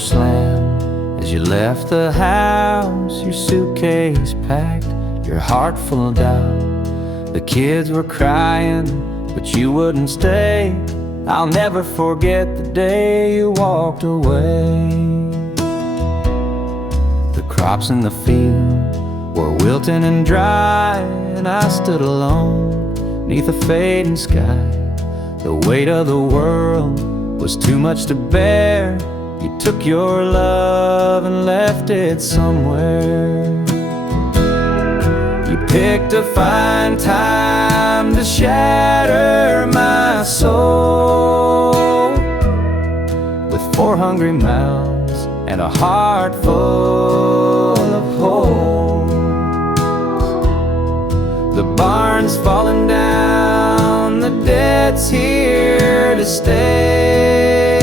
slam as you left the house, your suitcase packed, your heart full of doubt. The kids were crying, but you wouldn't stay. I'll never forget the day you walked away. The crops in the field were wilting and dry, and I stood alone neath a fading sky. The weight of the world was too much to bear. You took your love and left it somewhere. You picked a fine time to shatter my soul with 4 hungry mouths and a heart full of holes. The barn's falling down, the debt's here to stay,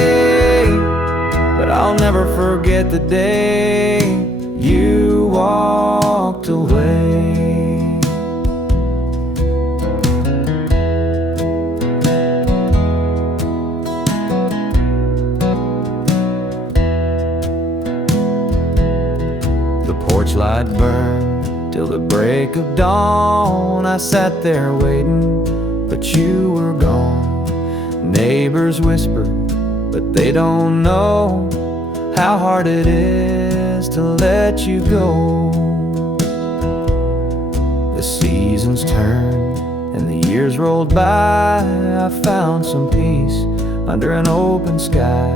but I'll never forget the day you walked away. The porch light burned till the break of dawn. I sat there waiting, but you were gone. Neighbors whispered, but they don't know how hard it is to let you go. The seasons turned and the years rolled by. I found some peace under an open sky,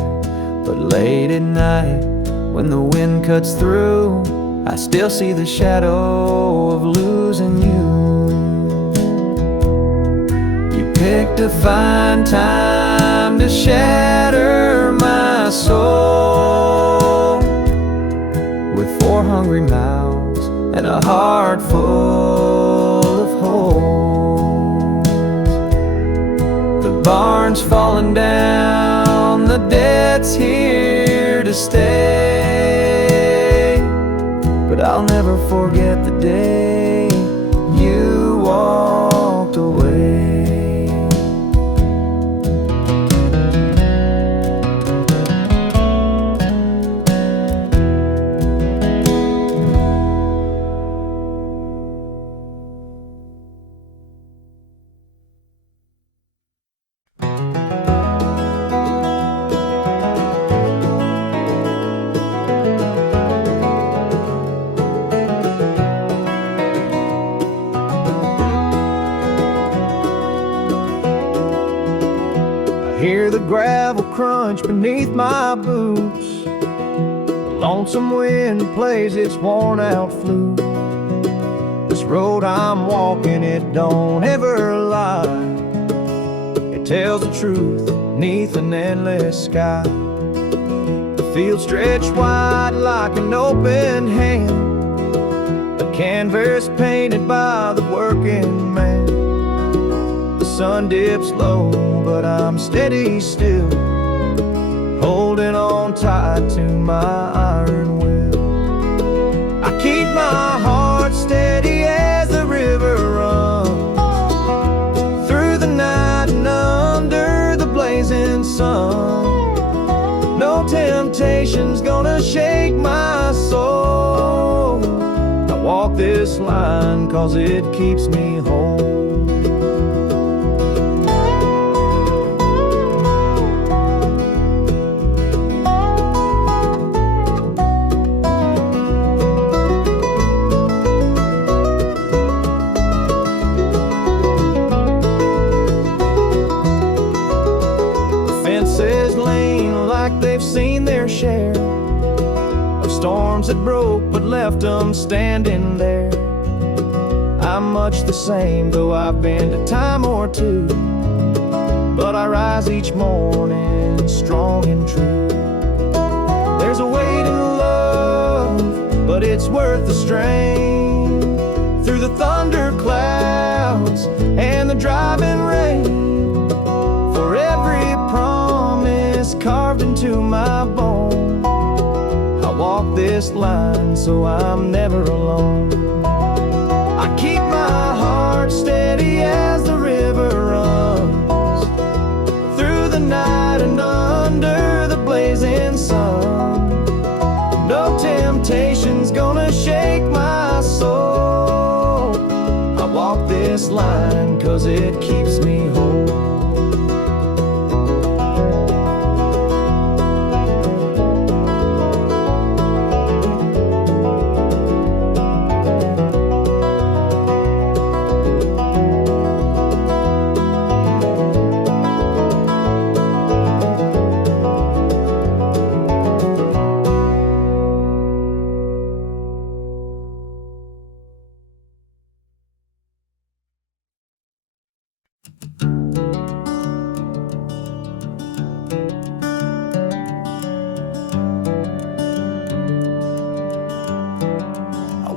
but late at night when the wind cuts through, I still see the shadow of losing you. You picked a fine time to shatter my soul with 4 hungry mouths and a heart full of holes. The barn's falling down, the debt's here to stay, but I'll never forget the day you walked away. Hear the gravel crunch beneath my boots. The lonesome wind plays its worn-out flute. This road I'm walking, it don't ever lie. It tells the truth beneath an endless sky. The field stretched wide like an open hand, a canvas painted by the working man. The sun dips low, but I'm steady still, holding on tight to my iron will. I keep my heart steady as the river runs through the night and under the blazing sun. No temptation's gonna shake my soul. I walk this line 'cause it keeps me whole. Seen their share of storms that broke but left them standing there. I'm much the same, though I've been a time or two, but I rise each morning strong and true. There's a weight in love, but it's worth the strain. Through the thunder clouds and the driving rain, for every promise carved into my bone, I walk this line so I'm never alone. I keep my heart steady as the river runs through the night and under the blazing sun. this line, 'cause it keeps me whole.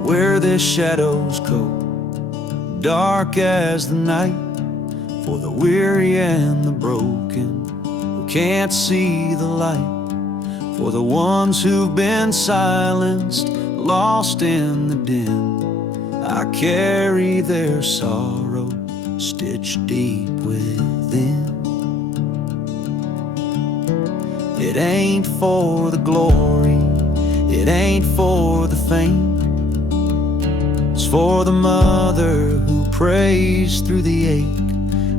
Wear this shadow's coat, dark as the night, for the weary and the broken who can't see the light, for the ones who've been silenced, lost in the din. I carry their sorrow stitched deep within. It ain't for the glory, it ain't for the fame. It's for the mother who prays through the ache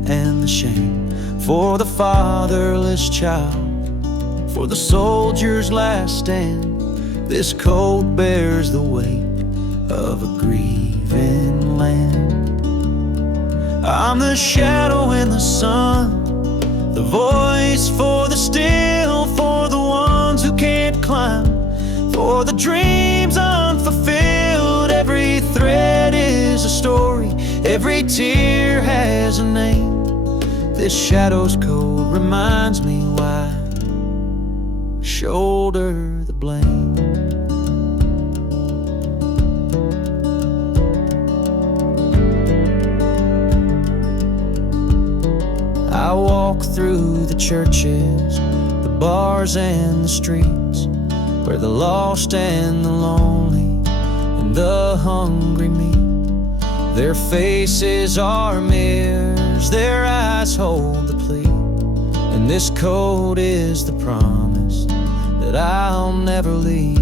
and the shame, for the fatherless child, for the soldier's last stand. This coat bears the weight of a grieving land. I'm the shadow in the sun, the voice for the still, for the ones who can't climb, for the dreams unfulfilled. Every thread is a story, every tear has a name. This shadow's code reminds me why I shoulder the blame. I walk through the churches, the bars and the streets, where the lost and the lonely and the hungry meet. Their faces are mirrors, their eyes hold the plea, and this code is the promise that I'll never leave.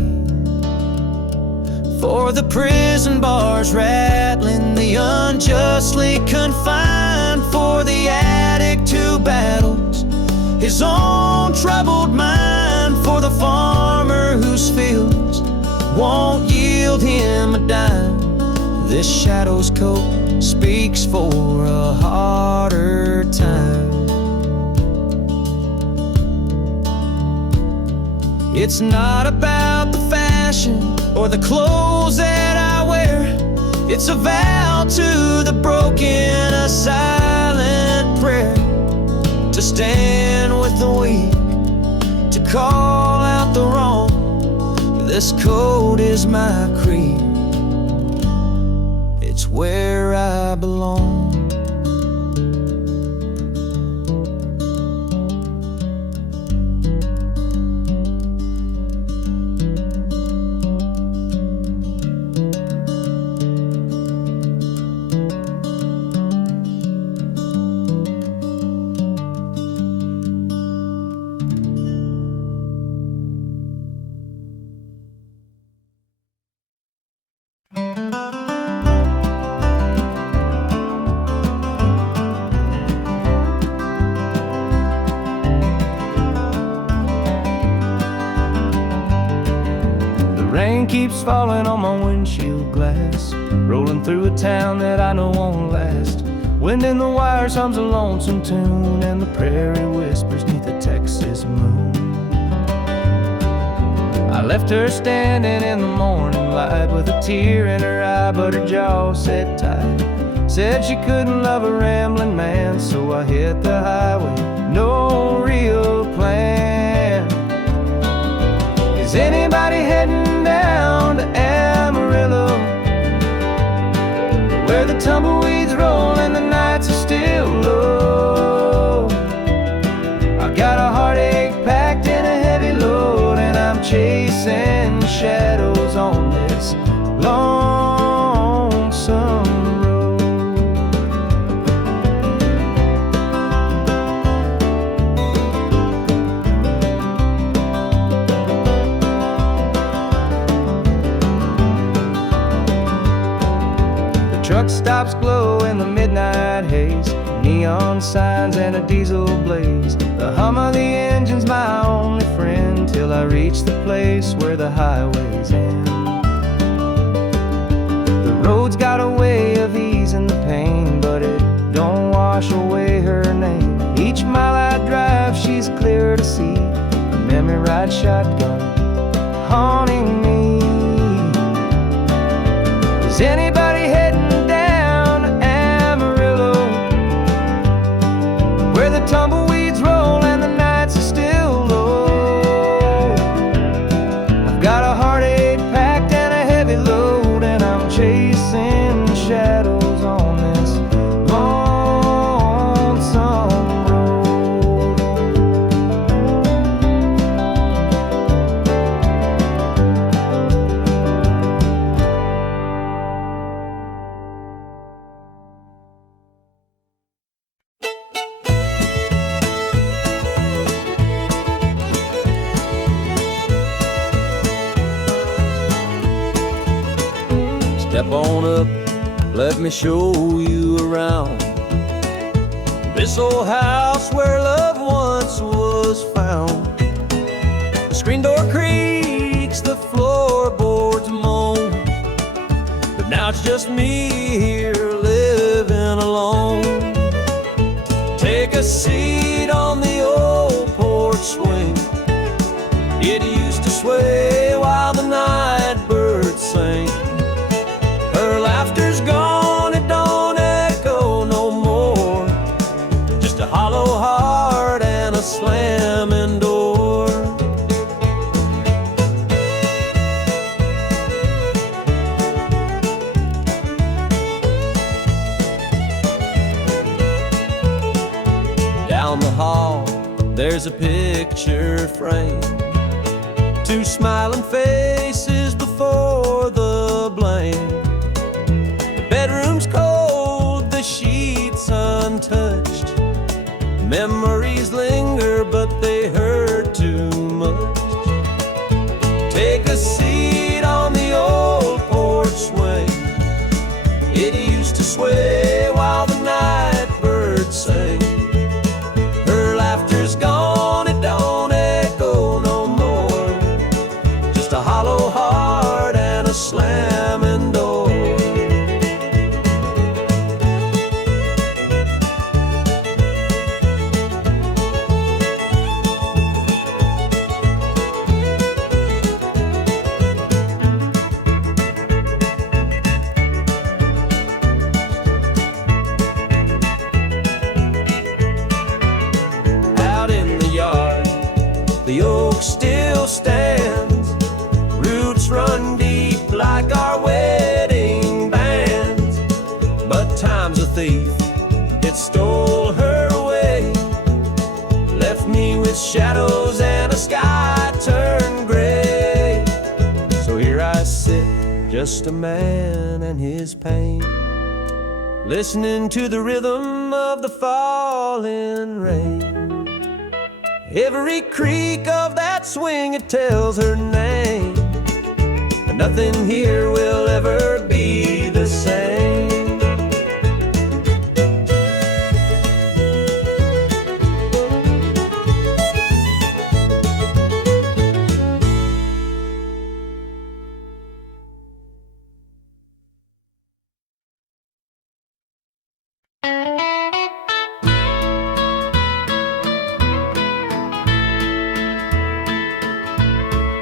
For the prison bars rattling, the unjustly confined, for the addict who battles his own troubled mind, for the farmer whose fields won't yield him a dime. This shadow's coat speaks for a harder time. It's not about the fashion or the clothes that I wear. It's a vow to the broken, a silent prayer, to stand with the weak, to call out the wrong. This code is my creed, it's where I belong. Rain keeps falling on my windshield glass, rolling through a town that I know won't last. Wind in the wires hums a lonesome tune, and the prairie whispers neath the Texas moon. I left her standing in the morning light with a tear in her eye, but her jaw said tight. Said she couldn't love a rambling man, so I hit the highway, no real plan. Is anybody heading down to Amarillo, where the tumbleweeds roll and the nights are still low? I got a heartache packed in a heavy load, and I'm chasing shadows on this lonesome road. The Truck stops glow in the midnight haze, neon signs and a diesel blaze. The hum of the engine's my only friend, till I reach the place where the highways end. The road's got a way of easing the pain, but it don't wash away her name. Each mile I drive, she's clear to see, a memory ride shotgun haunting me. Is anybody heading down to Amarillo, where the tumbleweeds roll and the nights are still low? I've got a heartache packed and a heavy load, and I'm chasing shadows on this lonesome road. Step on up, let me show you around this old house where love once was found. The screen door creaks, the floorboards moan, but now it's just me here living alone. Take a seat on the old porch swing. It used to sway while the night birds sang. Her laughter's gone, it don't echo no more, just a hollow heart and a slamming door. Down the hall, there's a picture frame, two smiling faces before the blame. Bedroom's cold, the sheets untouched. Memories linger, but they hurt too much. Take a seat on the old porch swing. It used to sway while the night birds sang. Her laughter's gone, it don't echo no more, just a hollow heart and a slamming door. The oak still stands, roots run deep like our wedding bands. But time's a thief, it stole her away, left me with shadows and a sky turned gray. So here I sit, just a man and his pain, listening to the rhythm of the falling rain. Every creak of that swing, it tells her name, and nothing here will ever be the same.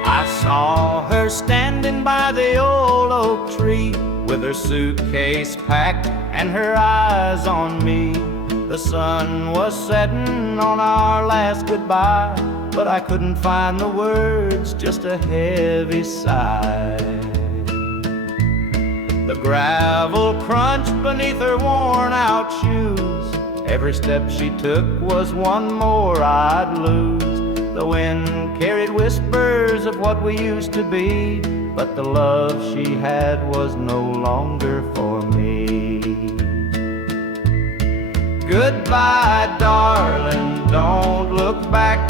I saw her standing by the old oak tree, with her suitcase packed and her eyes on me. The sun was setting on our last goodbye, but I couldn't find the words, just a heavy sigh. The gravel crunched beneath her worn-out shoes. Every step she took was one more I'd lose. The wind carried whispers of what we used to be, but the love she had was no longer for me. Goodbye, darling, don't look back.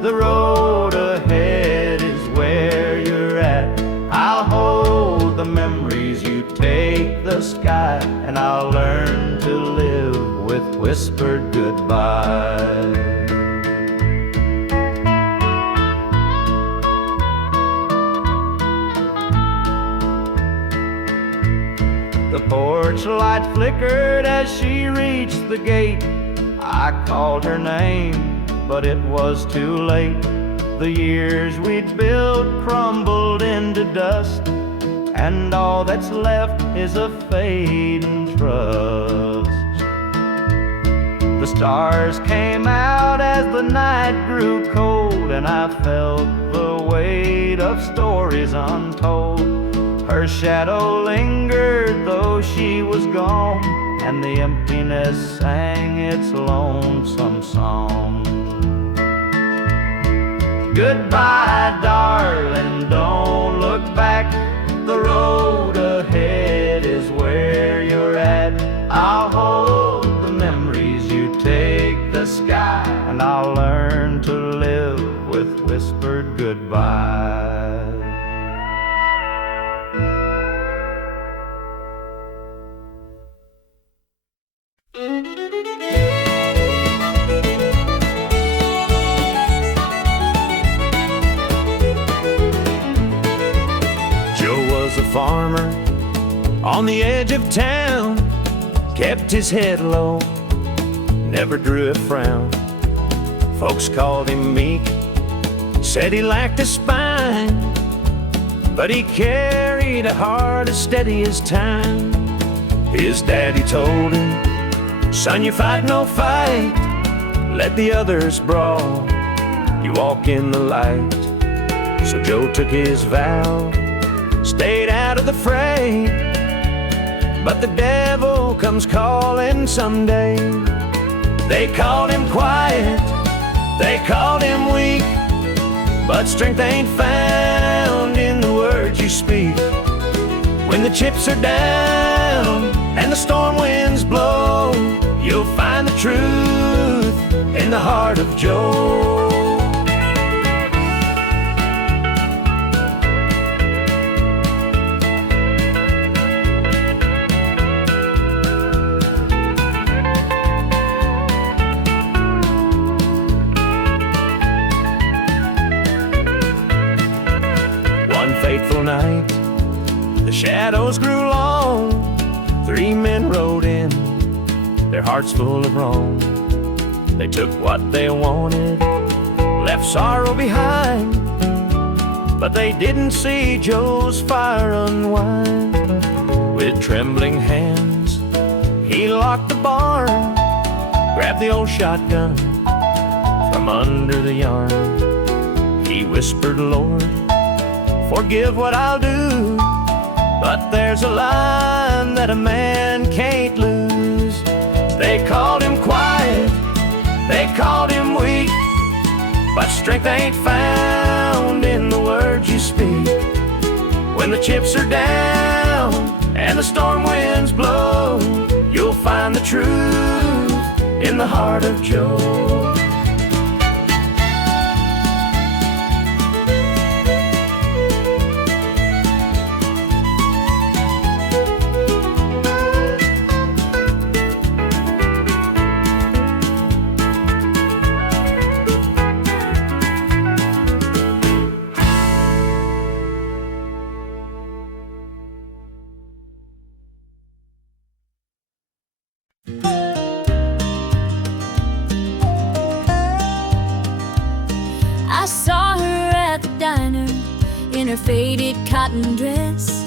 The road ahead is where you're at. I'll hold the memories, you take the the sky, and I'll learn to live with whispered goodbye. The porch light flickered as she reached the gate. I called her name, but it was too late. The years we'd built crumbled into dust, and all that's left is a fading trust. The stars came out as the night grew cold, and I felt the weight of stories untold. Her shadow lingered though she was gone, and the emptiness sang its lonesome song. Goodbye, darling, don't look back. The road ahead is where you're at. I'll hold the memories you take the sky, and I'll learn to live with whispered goodbye. Farmer on the edge of town, kept his head low, never drew a frown. Folks called him meek, said he lacked a spine, but he carried a heart as steady as time. His daddy told him, son, you fight no fight, let the others brawl, you walk in the light. So Joe took his vow, stayed out of the fray, but the devil comes calling someday. They called him quiet, they called him weak, but strength ain't found in the words you speak. When the chips are down and the storm winds blow, you'll find the truth in the heart of Joe. Fateful night, the shadows grew long. 3 men rode in, their hearts full of wrong. They took what they wanted, left sorrow behind, but they didn't see Joe's fire unwind. With trembling hands, he locked the barn, grabbed the old shotgun from under the yarn. He whispered, Lord, forgive what I'll do, but there's a line that a man can't lose. They called him quiet, they called him weak, but strength ain't found in the words you speak. When the chips are down and the storm winds blow, you'll find the truth in the heart of Joe. I saw her at the diner in her faded cotton dress,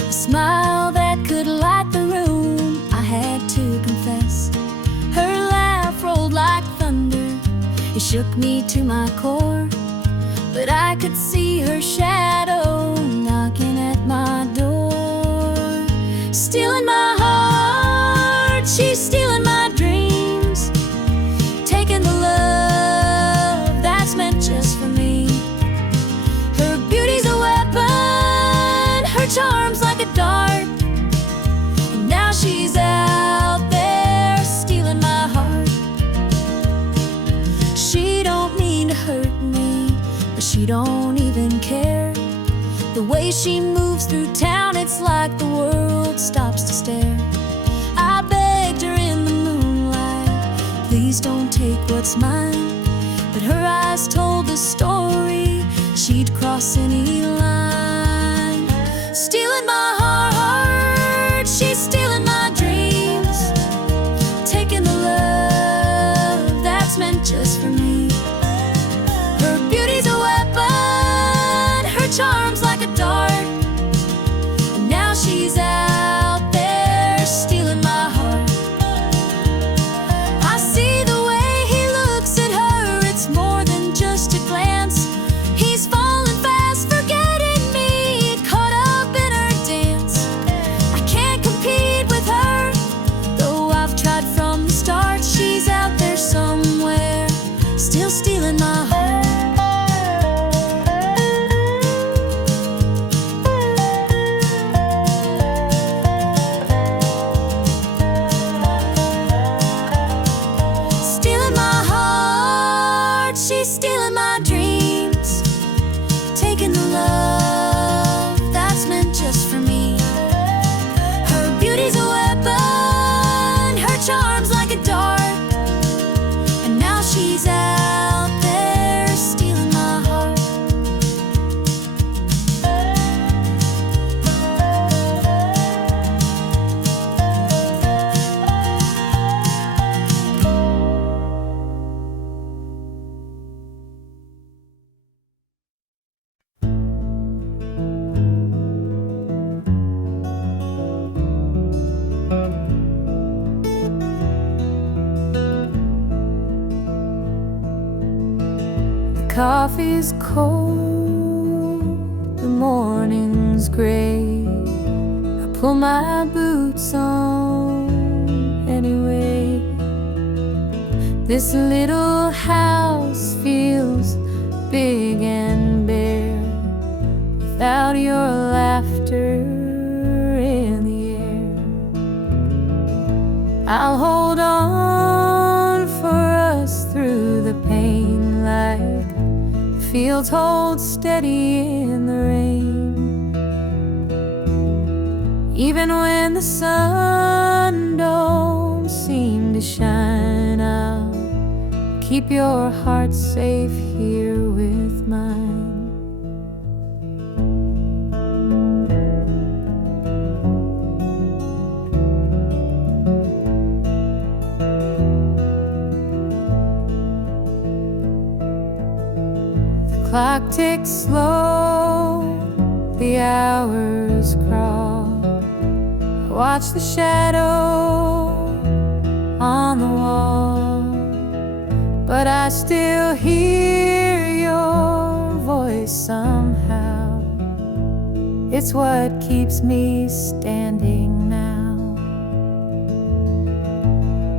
a smile that could light the room, I had to confess. Her laugh rolled like thunder, it shook me to my core, but I could see her shadow knocking at my door. Stealing my heart, she's stealing my dreams, taking the love that's meant just for me. Her beauty's a weapon, her charm's like a dart, and now she's out there stealing my heart. She don't mean to hurt me, but she don't even care. The way she moves through town, it's like the world but stops to stare. I begged her in the moonlight, please don't take what's mine. But her eyes told the story, she'd cross any line. Stealing my heart, she's stealing my dreams, taking the love that's meant just for me. Her beauty's a weapon, her charm's like a dart, and now she's out there stealing my heart. I see the way he looks at her, it's more than just a glance. He's falling fast, forgetting me, caught up in her dance. I can't compete with her, though I've tried from the start. She's out there somewhere, still stealing my heart. Stealing my heart, she's stealing my dreams, taking the love that's meant just for me. Her beauty's a weapon, her charm's like a dart, and now she's out there stealing my heart. The coffee's cold, the morning's gray. I pull my boots on anyway. This little house feels big and bare without your laughter in the air. I'll hold on for us through the pain, like fields hold steady in the rain. Even when the sun don't seem to shine, I'll keep your heart safe here with mine. The clock ticks slow, the hours crawl. I watch the shadow on the wall, but I still hear your voice somehow. It's what keeps me standing now.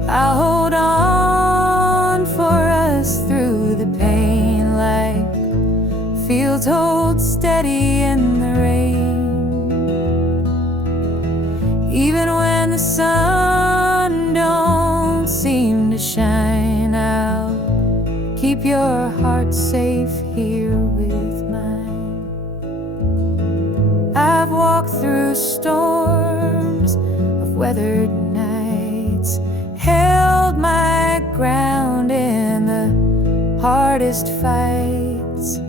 I'll hold on for us through the pain, like fields hold steady in the rain. Even when the sun don't seem to shine, I'll keep your heart safe here with mine. I've walked through storms of weathered nights, held my ground in the hardest fights.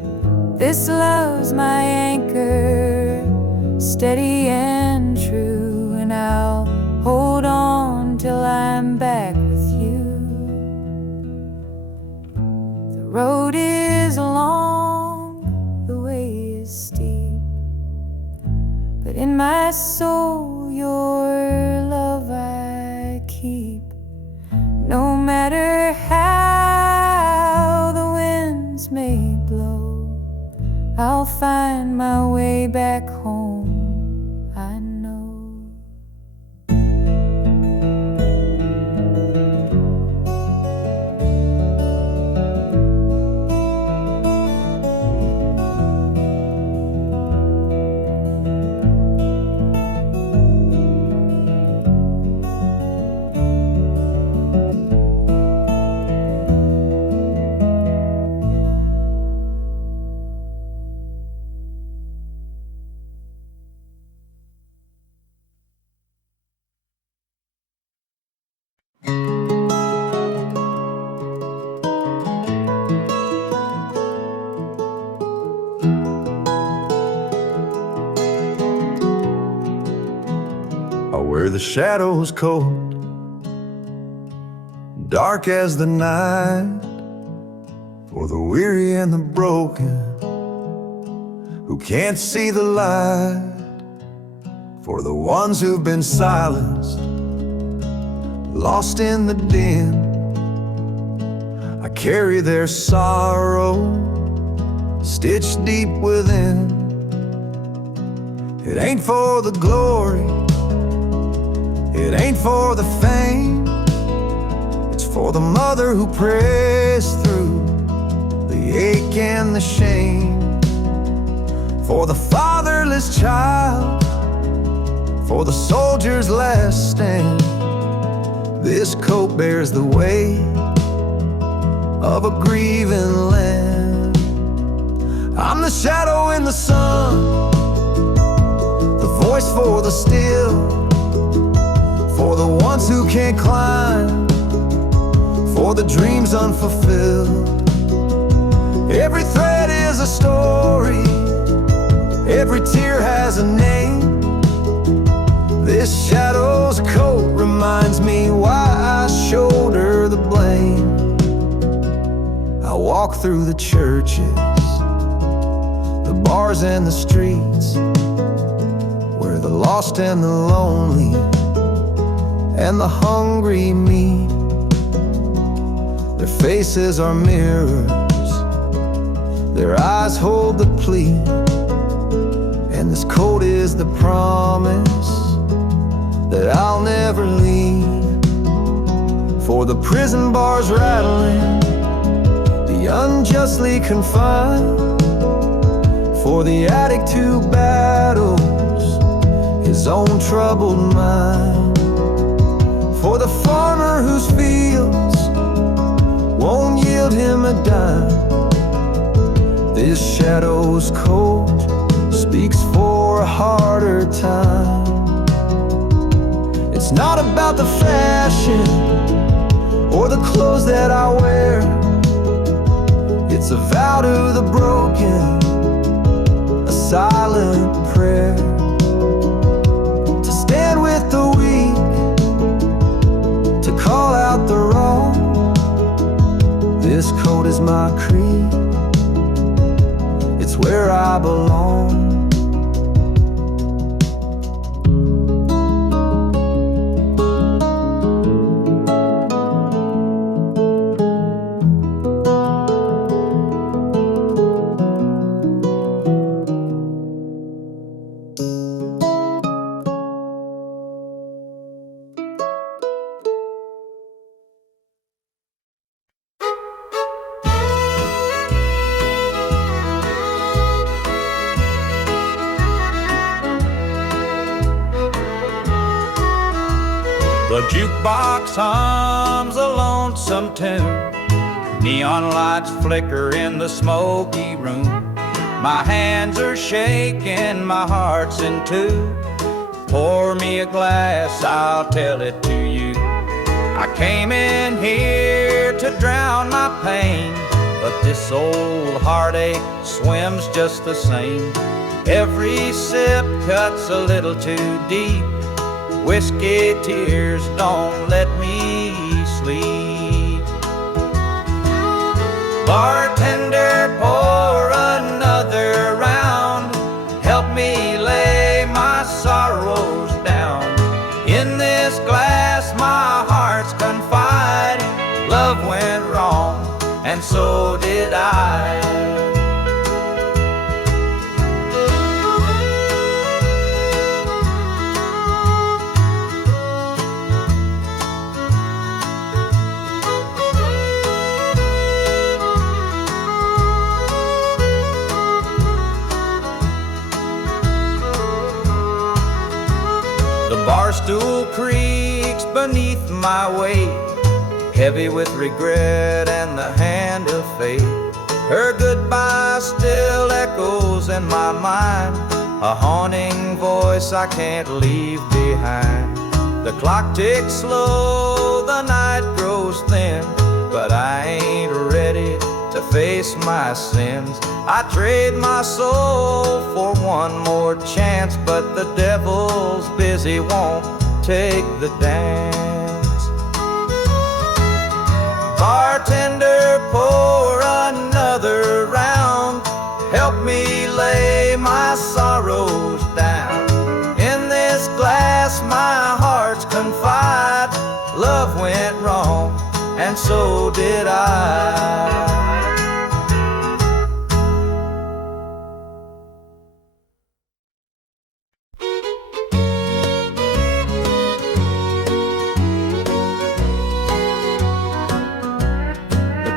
This love's my anchor, steady and true, and I'll hold on till I'm back with you. The road is long, the way is steep, but in my soul your love I keep. No matter how the winds may blow, I'll find my way back home, I know. where the shadow's cold, dark as the night, for the weary and the broken who can't see the light, for the ones who've been silenced, lost in the din. I carry their sorrow stitched deep within. It ain't for the glory, it ain't for the fame, it's for the mother who prays through the ache and the shame, for the fatherless child, for the soldier's last stand. This coat bears the weight of a grieving land. I'm the shadow in the sun, the voice for the still, for the ones who can't climb, for the dreams unfulfilled. Every thread is a story, every tear has a name. This shadow's coat reminds me why I shoulder the blame. I walk through the churches, the bars and the streets, where the lost and the lonely and the hungry meet. Their faces are mirrors, their eyes hold the plea, and this coat is the promise that I'll never leave. For the prison bars rattling, the unjustly confined, for the addict who battles his own troubled mind, for the farmer whose fields won't yield him a dime. This shadow's coat speaks for a harder time. It's not about the fashion or the clothes that I wear. It's a vow to the broken, a silent prayer, to stand with the weak, to call out the wrong. This coat is my creed, it's where I belong. The jukebox hums a lonesome tune, neon lights flicker in the smoky room. My hands are shaking, my heart's in two. Pour me a glass, I'll tell it to you. I came in here to drown my pain, but this old heartache swims just the same. Every sip cuts a little too deep. Whiskey tears don't let me sleep. Bartender, pour another round. Help me lay my sorrows down. In this glass my heart's confide. Love went wrong, and so did I. Barstool creaks beneath my weight, heavy with regret and the hand of fate. Her goodbye still echoes in my mind, a haunting voice I can't leave behind. The clock ticks slow, the night grows thin, but I ain't ready to face my sins. I trade my soul for one more chance, but the devil's busy, won't take the dance. Bartender, pour another round. Help me lay my sorrows down. In this glass my heart's confide. Love went wrong, and so did I.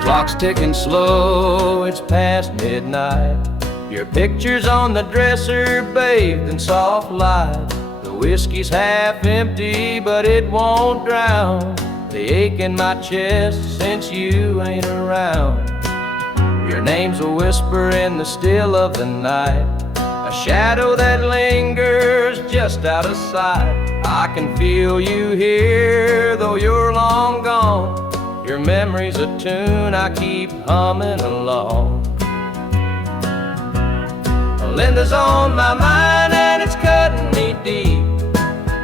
Clock's ticking slow, it's past midnight. Your picture's on the dresser, bathed in soft light. The whiskey's half empty, but it won't drown the ache in my chest since you ain't around. Your name's a whisper in the still of the night, a shadow that lingers just out of sight. I can feel you here, though you're long gone. Your memory's a tune I keep humming along. Linda's on my mind and it's cutting me deep.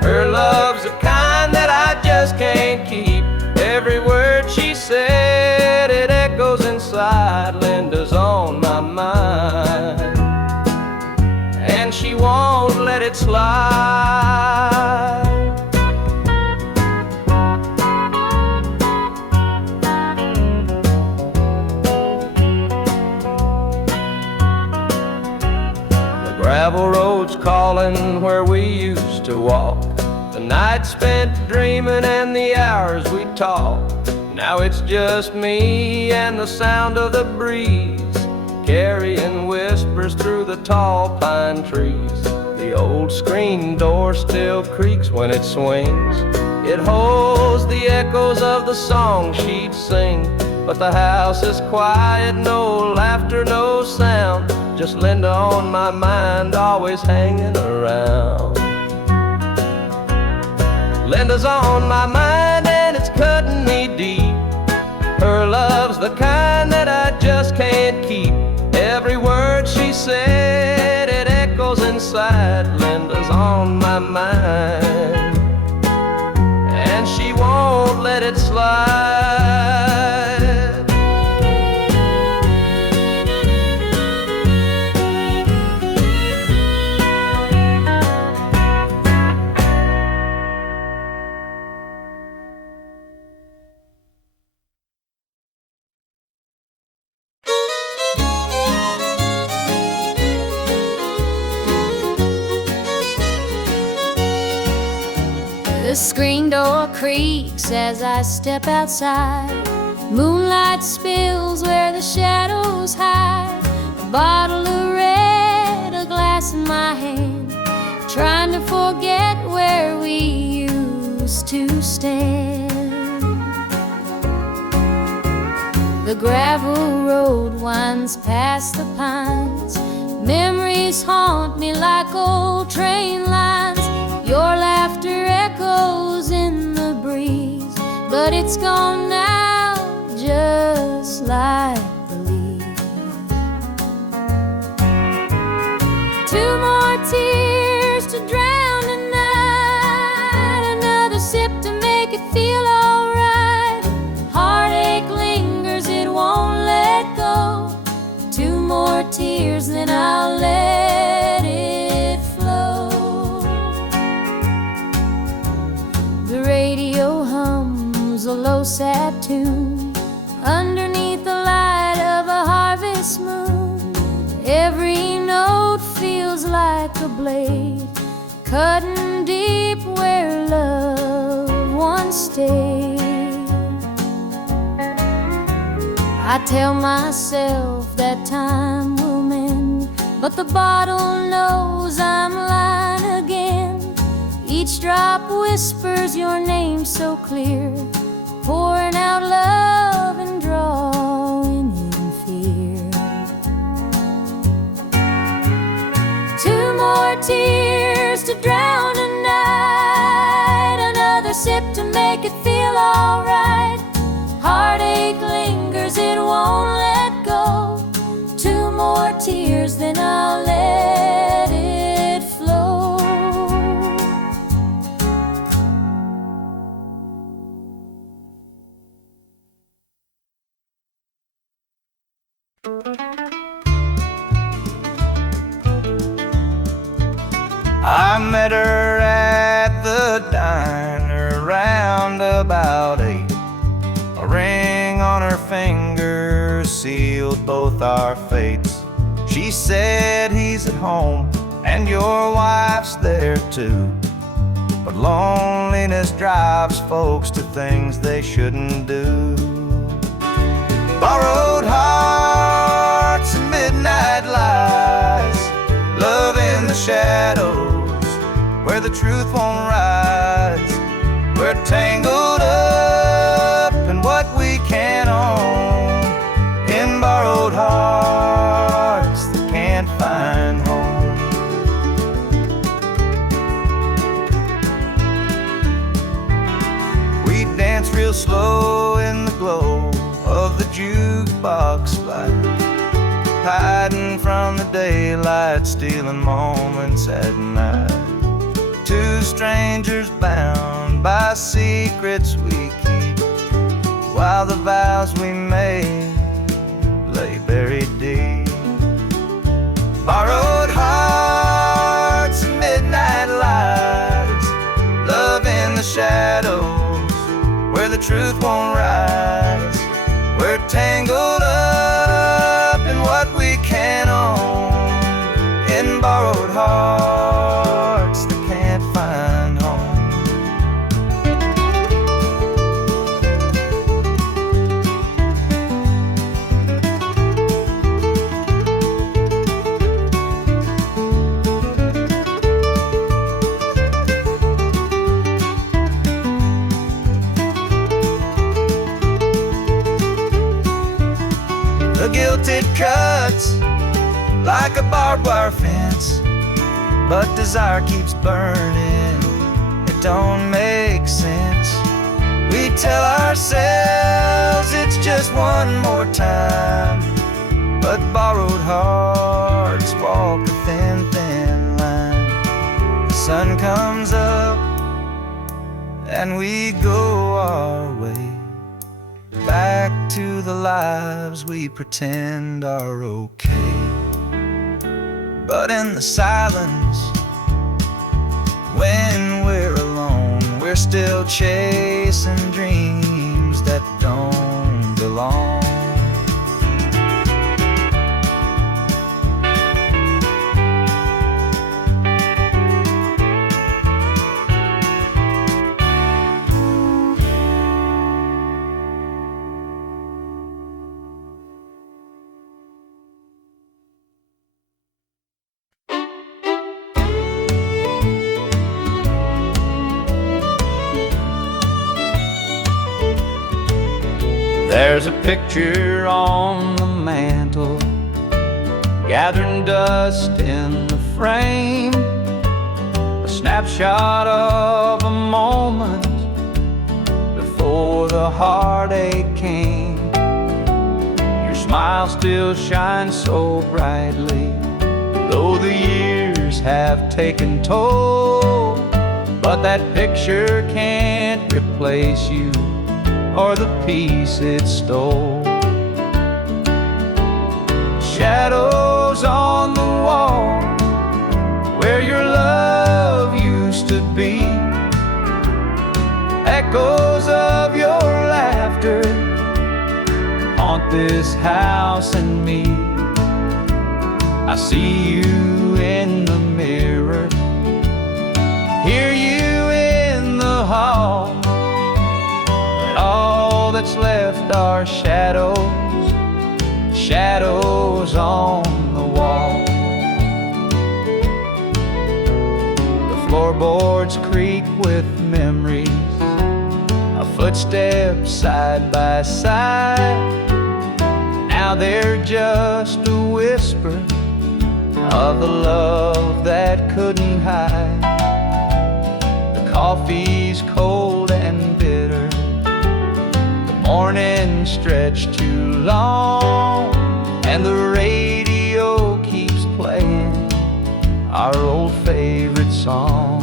Her love's the kind that I just can't keep. Every word she said, it echoes inside. Linda's on my mind and she won't let it slide. Gravel roads calling where we used to walk. The night spent dreaming and the hours we talked. Now it's just me and the sound of the breeze, carrying whispers through the tall pine trees. The old screen door still creaks when it swings. It holds the echoes of the song she'd sing. But the house is quiet, no laughter, no sound. Just Linda on my mind, always hanging around. Linda's on my mind and it's cutting me deep. Her love's the kind that I just can't keep. Every word she said, it echoes inside. Linda's on my mind and she won't let it slide. The screen door creaks as I step outside. Moonlight spills where the shadows hide. A bottle of red, a glass in my hand, trying to forget where we used to stand. The gravel road winds past the pines. Memories haunt me like old train lines. Your laughter echoes in the breeze, but it's gone now, just like the leaves. Two more tears to drown the night, another sip to make it feel alright. Heartache lingers, it won't let go. Two more tears, then I'll let it flow. The radio hums a low sad tune underneath the light of a harvest moon. Every note feels like a blade cutting deep where love once stayed. I tell myself that time will mend, but the bottle knows I'm lying again. Each drop whispers your name so clear, pouring out love and drawing in fear. Two more tears to drown a night, another sip to make it feel alright. Heartache lingers, it won't let go. Two more tears, then I'll let it flow. I met her at the diner round about 8. A ring on her finger sealed both our fates. She said he's at home and your wife's there too, but loneliness drives folks to things they shouldn't do. Borrowed hearts and midnight lies, love in the shadows where the truth won't rise. We're tangled up in what we can't own, in borrowed hearts that can't find home. We dance real slow in the glow of the jukebox light, hiding from the daylight, stealing moments at night. Two strangers bound by secrets we keep, while the vows we made lay buried deep. Borrowed hearts and midnight lights, love in the shadows where the truth won't rise. We're tangled up in what we can't own, in borrowed hearts that can't find home. The guilt it cuts like a barbed wire fence, but desire keeps burning, it don't make sense. We tell ourselves it's just one more time, but borrowed hearts walk a thin, thin line. The sun comes up and we go our way, back to the lives we pretend are okay. But in the silence, when we're alone, we're still chasing dreams that don't belong. There's a picture on the mantle, gathering dust in the frame, a snapshot of a moment before the heartache came. Your smile still shines so brightly, though the years have taken toll, but that picture can't replace you or the peace it stole. Shadows on the wall where your love used to be, echoes of your laughter haunt this house and me. I see you in the mirror, hear you in the hall, all that's left are shadows, shadows on the wall. The floorboards creak with memories, our footsteps side by side. Now they're just a whisper of the love that couldn't hide. The coffee's cold and bitter, morning stretched too long, and the radio keeps playing our old favorite song.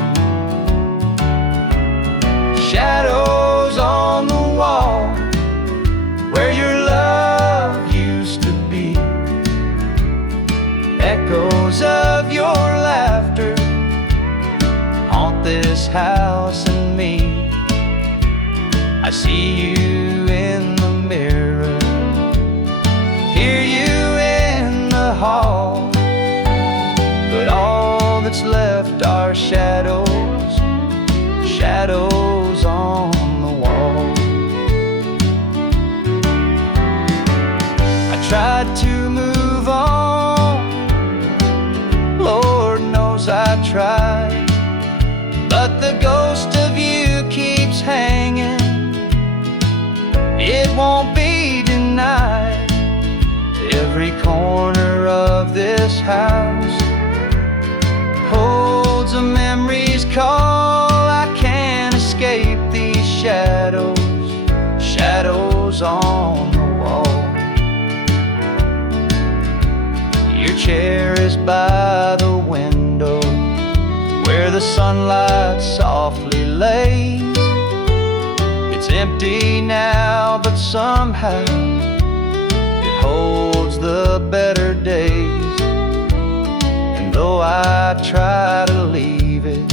Shadows on the wall where your love used to be, see you in the mirror, hear you in the hall, but all that's left are shadows, shadows on the wall. I tried to move on, Lord knows I tried, but the ghost of you keeps hanging. It won't be denied. Every corner of this house holds a memory's call. I can't escape these shadows, shadows on the wall. Your chair is by the window where the sunlight softly lays. It's empty now, but somehow it holds the better days. And though I try to leave it,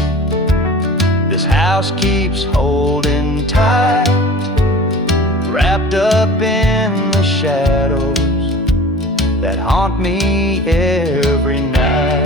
this house keeps holding tight, wrapped up in the shadows that haunt me every night.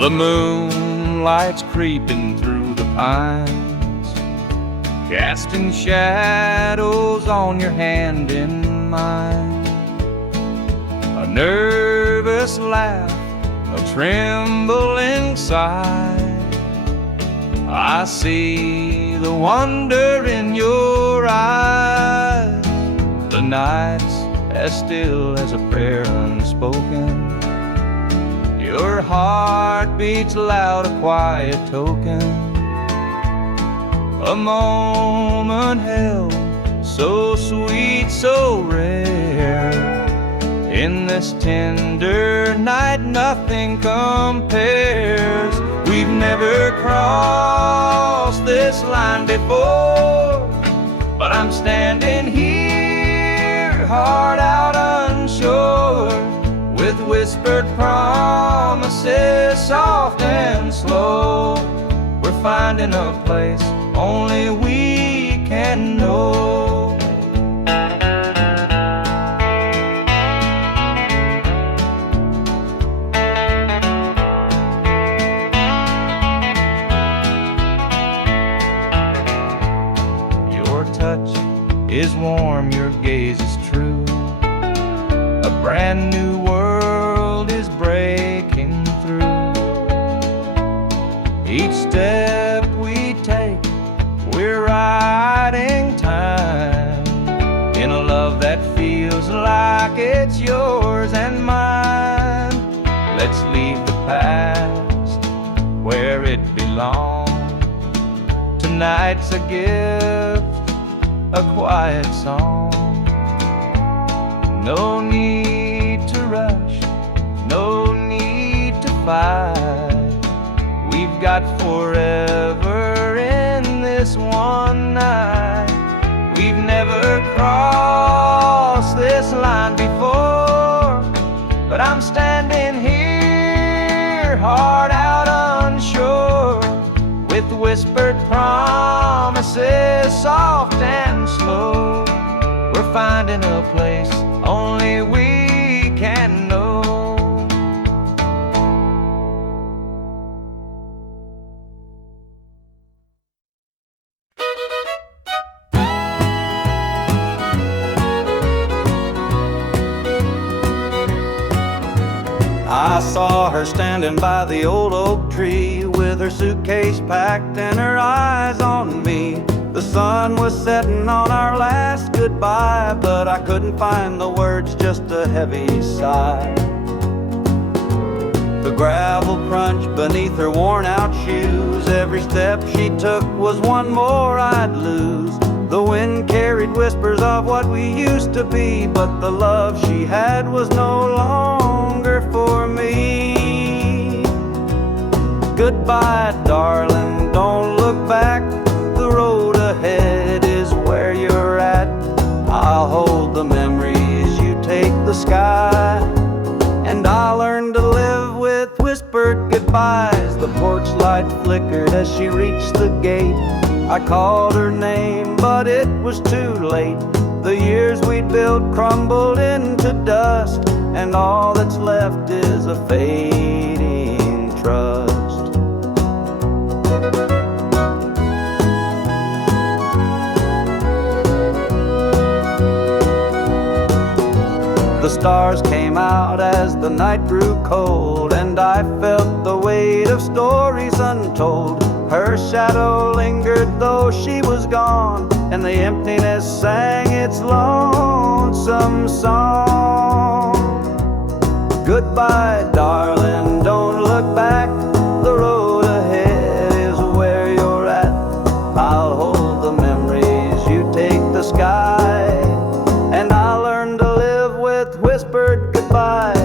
The moonlight's creeping through the pines, casting shadows on your hand in mine. A nervous laugh, a trembling sigh. I see the wonder in your eyes. The night's as still as a prayer unspoken. Your heart beats loud, a quiet token. A moment held, so sweet, so rare. In this tender night, nothing compares. We've never crossed this line before, but I'm standing here, heart out unsure, with whispered promises, soft and slow. We're finding a place only we can know. Your touch is warm, your gaze is true. A brand new world is breaking through. Each step we take, we're riding time in a love that feels like it's yours and mine. Let's leave the past where it belongs. Tonight's a gift, a quiet song. No need to rush, no need to fight. We've got forever in this one night. We've never crossed this line before, but I'm standing here, heart out unsure, with whispered promises, soft and slow. We're finding a place only we can know. I saw her standing by the old oak tree, with her suitcase packed and her eyes on me. The sun was setting on our last goodbye, but I couldn't find the words, just a heavy sigh. The gravel crunched beneath her worn-out shoes. Every step she took was one more I'd lose. The wind carried whispers of what we used to be, but the love she had was no longer for me. Goodbye, darling, don't look back. The light flickered as she reached the gate. I called her name, but it was too late. The years we'd built crumbled into dust, and all that's left is a fading trust. The stars came out as the night grew cold, and I felt the weight of stories untold. Her shadow lingered though she was gone, and the emptiness sang its lonesome song. Goodbye, darling, don't look back. The road ahead is where you're at. I'll hold the memories, you take the sky, and I'll learn to live with whispered goodbyes.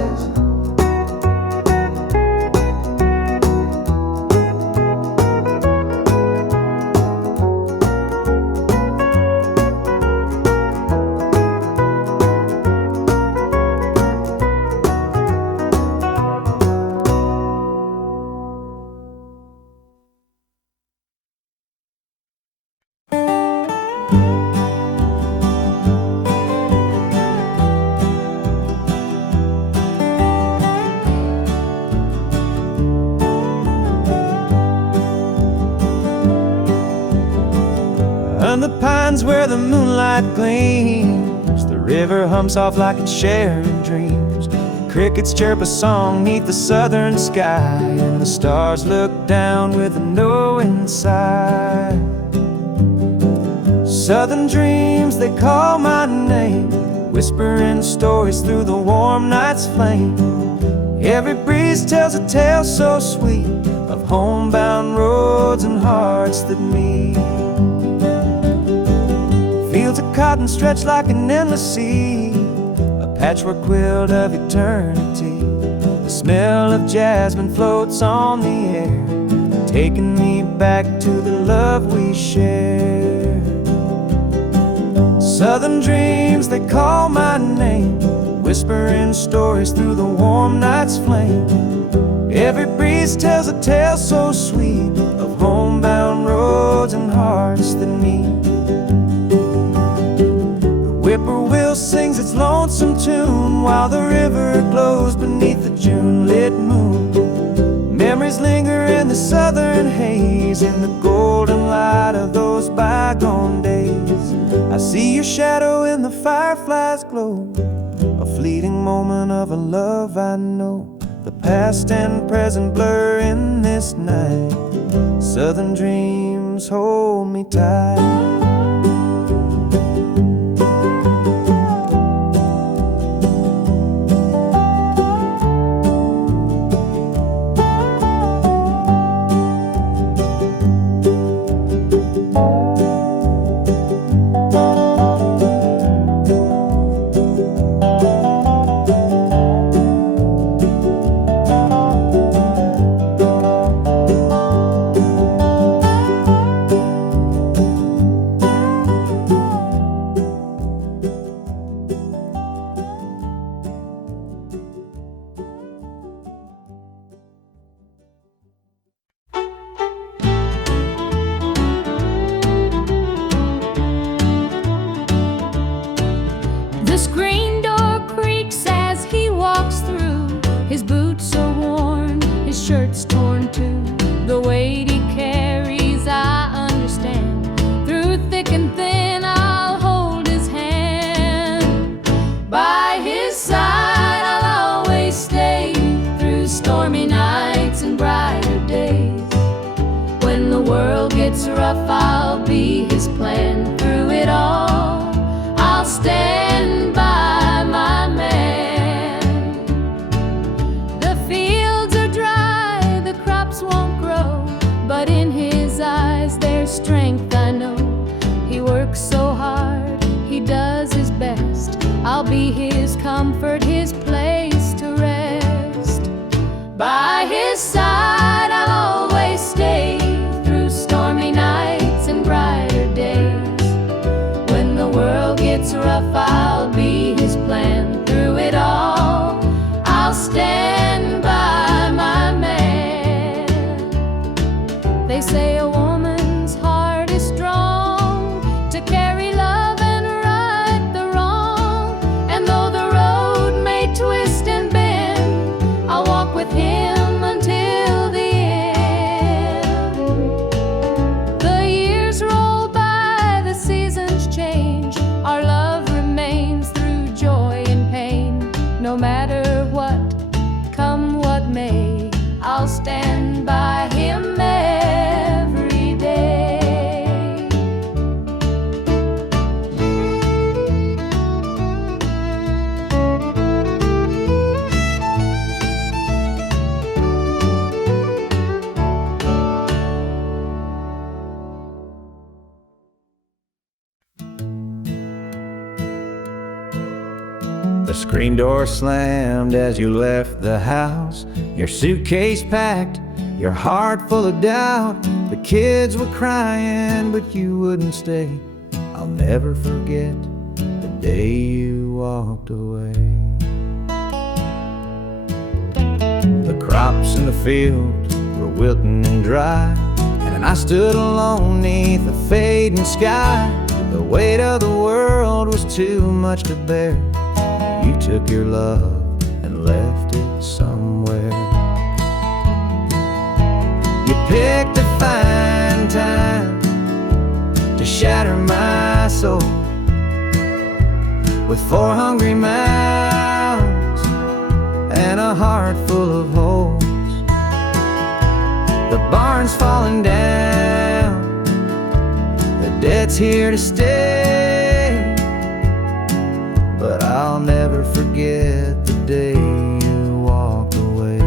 And the pines where the moonlight gleams, the river hums off like it's sharing dreams. The crickets chirp a song neath the southern sky, and the stars look down with a knowing sigh. Southern dreams, they call my name, whispering stories through the warm night's flame. Every breeze tells a tale so sweet of homebound roads and hearts that meet. Fields of cotton stretch like an endless sea, a patchwork quilt of eternity. The smell of jasmine floats on the air, taking me back to the love we shared. Southern dreams, they call my name, whispering stories through the warm night's flame. Every breeze tells a tale so sweet of homebound roads and hearts that meet. Whippoorwill sings its lonesome tune while the river glows beneath the June-lit moon. Memories linger in the southern haze, in the golden light of those bygone days. I see your shadow in the firefly's glow, a fleeting moment of a love I know. The past and present blur in this night. Southern dreams hold me tight. The screen door creaks as he walks through. His boots are worn, his shirt's torn too. The weight he carries, I understand. Through thick and thin, I'll hold his hand. By his side, I'll always stay, through stormy nights and brighter days. When the world gets rough, I'll be his plan. Through it all, I'll stand by my man. The fields are dry, the crops won't grow, but in his eyes there's strength, I know. He works so hard, he does his best. I'll be his comfort, his place to rest. By his side I'll always stay, through stormy nights and brighter days. When the world gets rough, I'll be his plan. Through it all, I'll stand by my man. The screen door slammed as you left the house, your suitcase packed, your heart full of doubt. The kids were crying, but you wouldn't stay. I'll never forget the day you walked away. The crops in the field were wilting and dry, and I stood alone neath the fading sky. The weight of the world was too much to bear. You took your love and left it somewhere. You picked a fine time to shatter my soul with 4 hungry mouths and a heart full of holes. The barn's falling down, the debt's here to stay, but I'll never forget the day you walked away.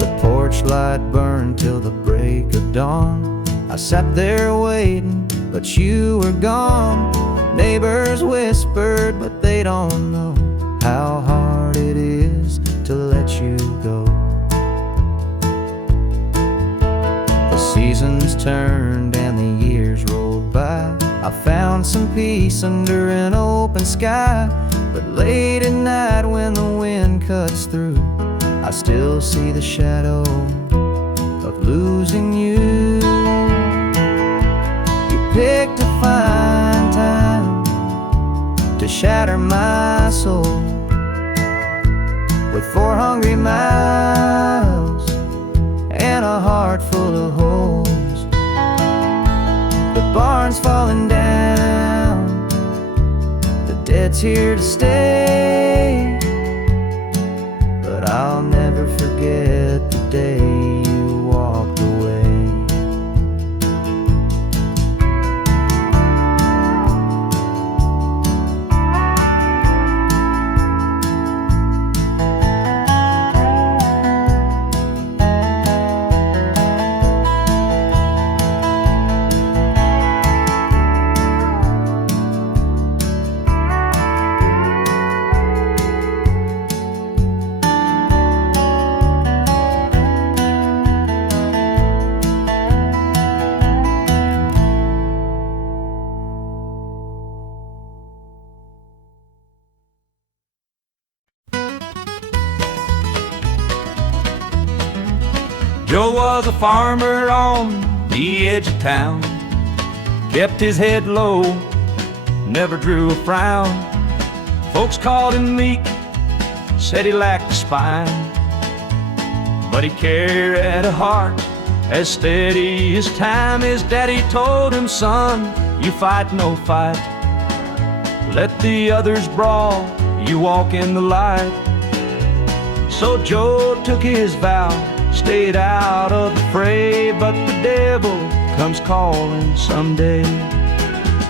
The porch light burned till the break of dawn. I sat there waiting, but you were gone. Neighbors whispered, but they don't know how hard it is to let you go. The seasons turned and the years rolled by. I found some peace under an open sky, but late at night when the wind cuts through, I still see the shadow of losing you. You picked a fine time to shatter my soul with 4 hungry mouths and a heart full of holes. The barn's falling down, the debt's here to stay, but I'll never forget the day you walked away. Joe was a farmer on the edge of town, kept his head low, never drew a frown. Folks called him meek, said he lacked a spine, but he carried a heart as steady as time. His daddy told him, son, you fight no fight, let the others brawl, you walk in the light. So Joe took his vow, stayed out of the fray, but the devil comes calling someday.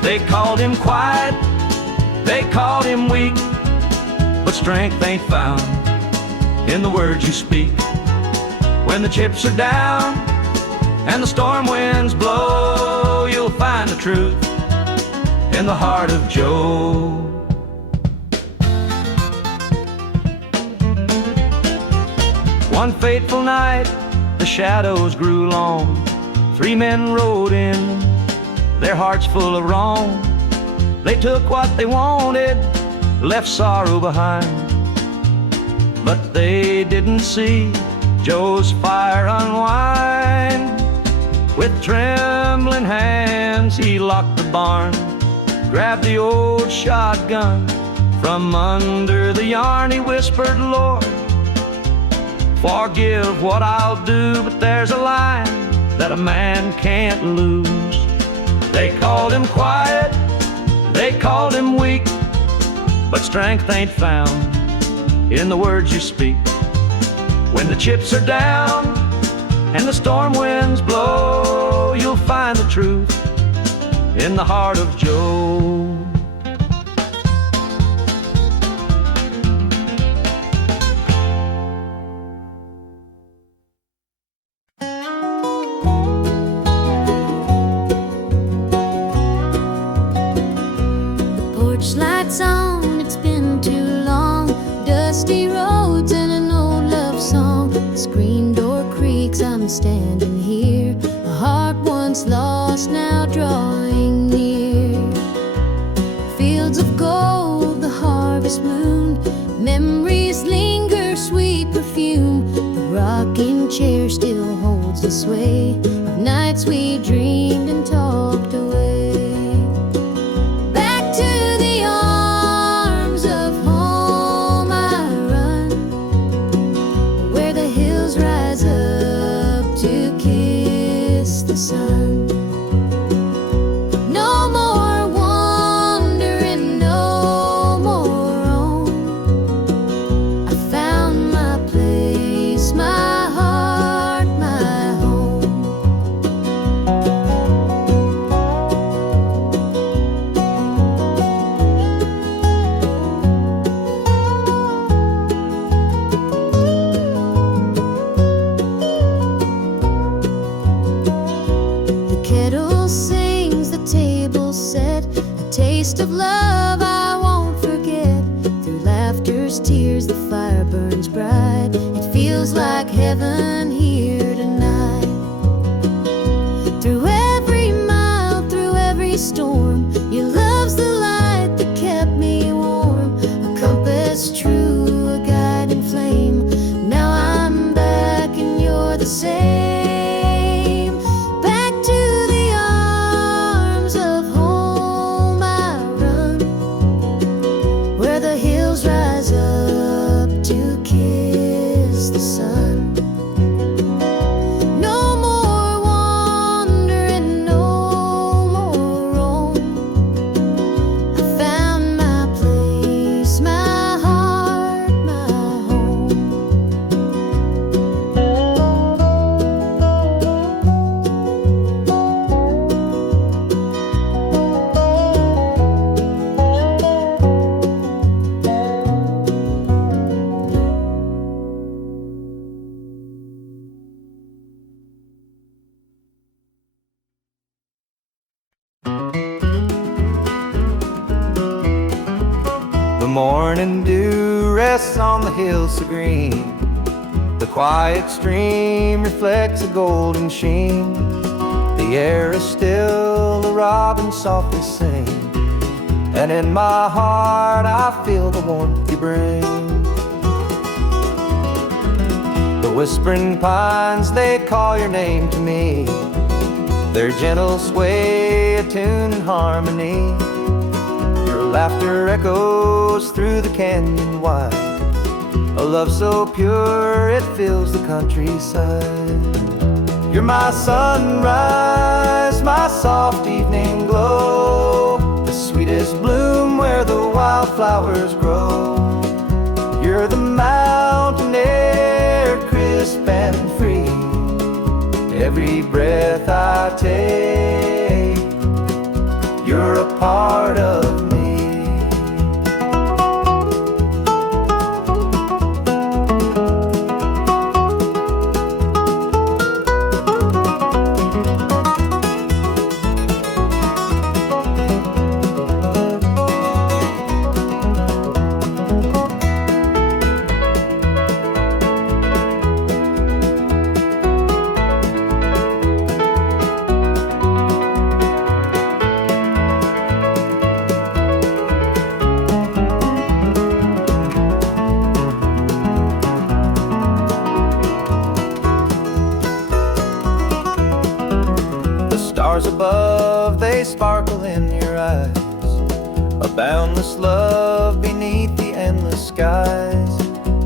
They called him quiet, they called him weak, but strength ain't found in the words you speak. When the chips are down and the storm winds blow, you'll find the truth in the heart of Joe. One fateful night, the shadows grew long. 3 men rode in, their hearts full of wrong. They took what they wanted, left sorrow behind, but they didn't see Joe's fire unwind. With trembling hands, he locked the barn, grabbed the old shotgun from under the yarn. He whispered, Lord, forgive what I'll do, but there's a line that a man can't lose. They called him quiet, they called him weak, but strength ain't found in the words you speak. When the chips are down and the storm winds blow, you'll find the truth in the heart of Joe. I'm standing here, a heart once lost now drawing near. Fields of gold, the harvest moon, memories linger, sweet perfume. The rocking chair still holds the sway of nights we dreamed and talked away. Back to the arms of home I run, where the hills rise up to kiss the sun. No more wandering, no more roam. I found my place, my heart, my home. The kettle sings, the table set, a taste of love I won't forget. Through laughter's tears, the fire burns bright. It feels like heaven here tonight. Through every mile, through every storm, your love's the light that kept me warm. A compass true, a guiding flame. Now I'm back and you're the same. Back to the arms of home I run, where the hills rise up to kiss the sun. No more wandering, no more roam. I found my place, my heart, my home. The morning dew rests on the hills so green. The quiet stream reflects a golden sheen. The air is still, the robins softly sing, and in my heart I feel the warmth you bring. The whispering pines, they call your name to me. Their gentle sway, a tune in harmony. Your laughter echoes through the canyon wide, a love so pure it fills the countryside. You're my sunrise, my soft evening glow, the sweetest bloom where the wildflowers grow. You're the mountain air, crisp and free. Every breath I take, you're a part of me. Stars above, they sparkle in your eyes, a boundless love beneath the endless skies.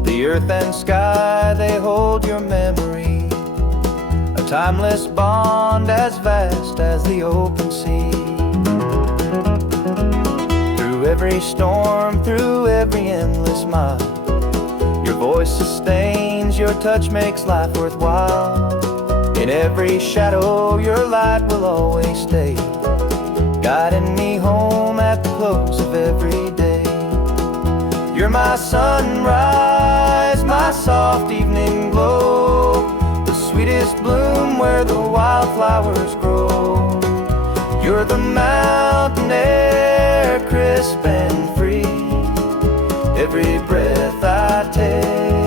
The earth and sky, they hold your memory, a timeless bond as vast as the open sea. Through every storm, through every endless mile, your voice sustains, your touch makes life worthwhile. In every shadow, your light will always stay, guiding me home at the close of every day. You're my sunrise, my soft evening glow, the sweetest bloom where the wildflowers grow. You're the mountain air, crisp and free. Every breath I take,